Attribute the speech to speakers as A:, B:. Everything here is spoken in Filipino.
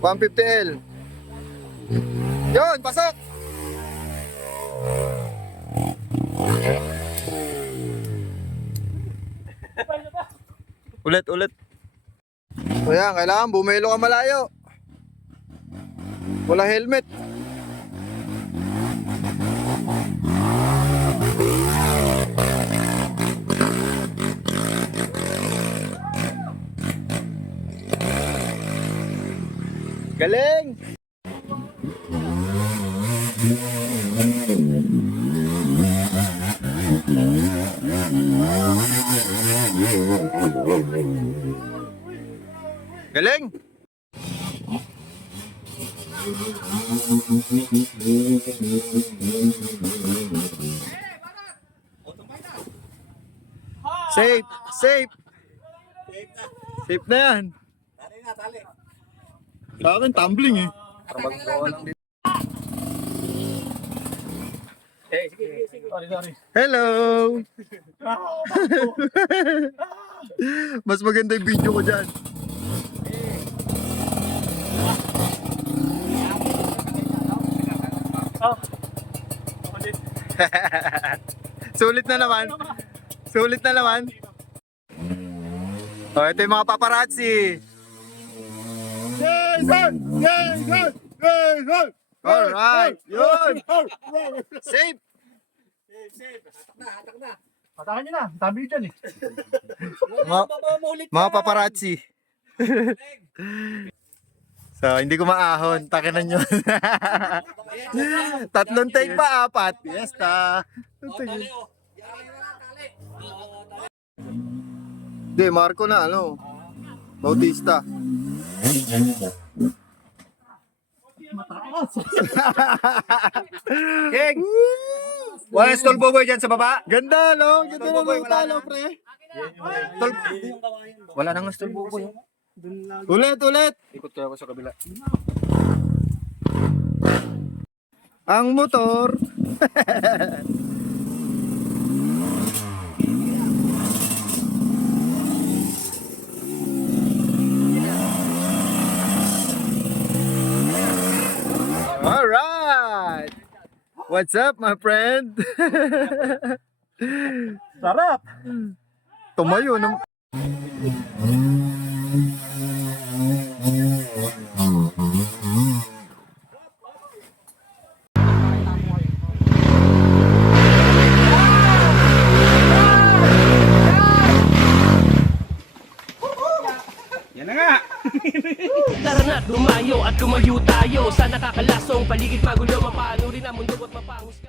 A: 150L. Yun, pasok! Ulit, ulit. So yan, kailangan bumelo ka malayo. Wala helmet. Galing! Galing! Safe! Safe! Safe na yan!
B: Tali na, tali.
A: Sa akin, tumbling eh.
B: Sige, sige, sige. Sorry, sorry.
A: Hello! Mas maganda yung video ko dyan. Sulit na naman. Sulit na naman. Oh, ito yung mga paparazzi. Alright, yun. Safe.
B: Safe, safe. Hatak na, hatak na.
C: Patakan nyo na, tabi dyan eh.
A: Mga,
B: Mamulit
A: mga paparazzi. so, hindi ko maahon. Takinan nyo. Tatlong take pa, apat. Fiesta.
B: Oh. Tali.
A: Hindi, Marco na, ano. Bautista.
B: King! Walang stall boy dyan sa baba.
A: Ganda, no? Ganda na
B: Boy,
A: ng
B: wala
A: talo, pre.
B: Tol. Wala nang stall boy.
A: Ulit, ulit.
B: Ikot kaya ako sa kabila.
A: Ang motor. What's up, my friend?
C: Sarap!
A: Tumayo ng
D: Tara na, dumayo at lumayo tayo Sa nakakalasong paligid. Magulo Mapano rin ang mundo at mapangusga.